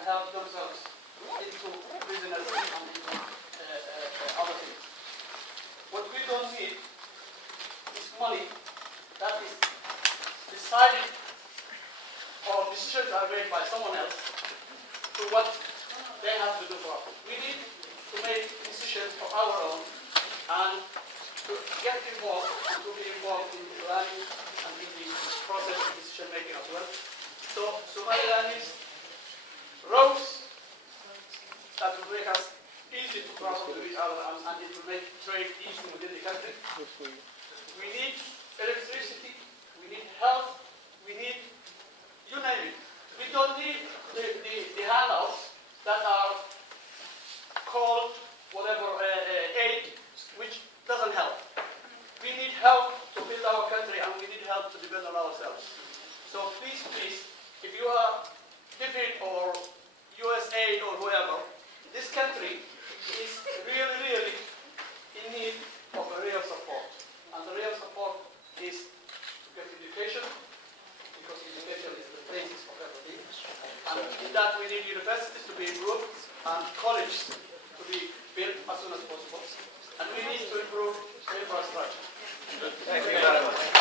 can help themselves into business and into other things. What we don't need is money that is decided or decisions are made by someone else to what they have to do for us. We need to make decisions of our own and to get involved and to be involved in the planning and in the process of decision making as well. So Somaliland is roads that will make us easy to cross to each other and it will make trade easy within the country. We need electricity, we need health, we need, you name it. We don't need the handouts that are called whatever aid, which doesn't help. We need help to build our country and we need help to depend on ourselves. So please, if you are DFID or USAID or whoever, this country is really in need of a real support. And the real support is to get education, because education is the basis of everything. And in that we need universities to be improved and colleges to be built as soon as possible. And we need to improve infrastructure. Thank you very much.